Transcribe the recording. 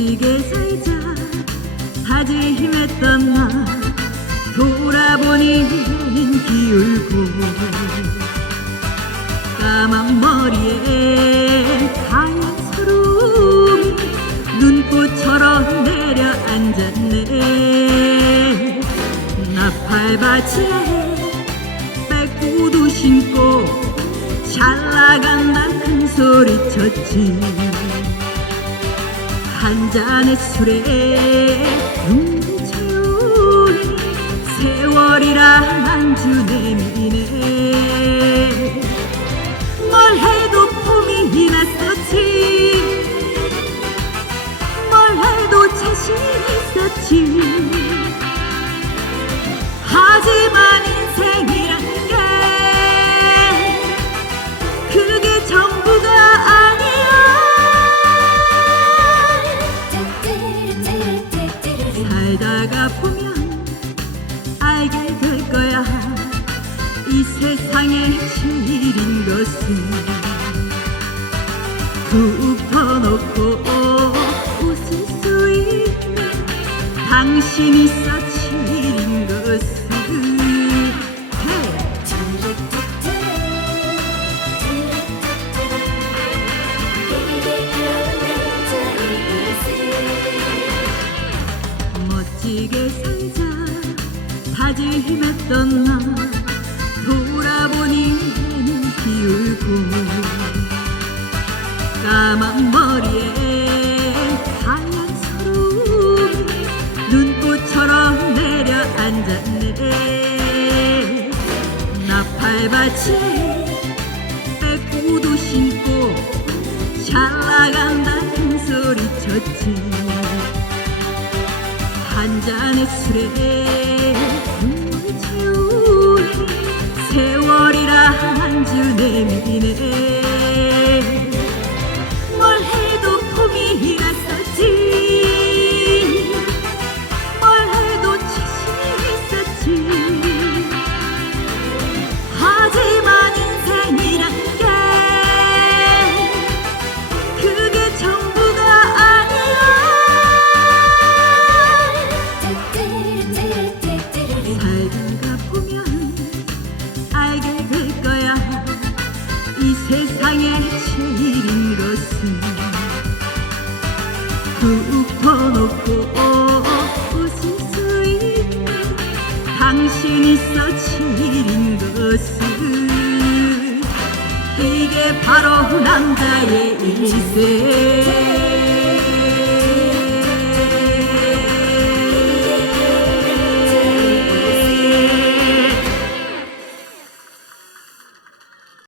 지게 살자. 사지 힘했던 나 돌아보니 해는 기울고 까만 머리에 하얀 서름 눈꽃처럼 내려앉았네. 나팔바지 아래 빼꾸도 신고 잘 나간다 큰 소리 쳤지. 한 잔의 술에 눈물 채우니 세월이란 안주 내미네. 뭘 해도 폼이 났었지. 뭘 해도 자신 있었지. 하지만 살다가 보면 알게 될 거야 이 세상의 진일인 것은 굽어놓고 웃을 수 있는 당신이 사치인 것은 헤이! 멋지게 살자 다짐했던 나. 돌아보니 해는 기울고 까만 머리에 하얀 서로 눈꽃처럼 내려앉았네. 나팔바지에 백구도 신고 잘 나간다 큰 소리 쳤지 한 잔의 술에 채우니 세월이라 한주 내미네 굽어놓고 웃을 수 있는 당신이 사치인 것은 이게 바로 남자의 일생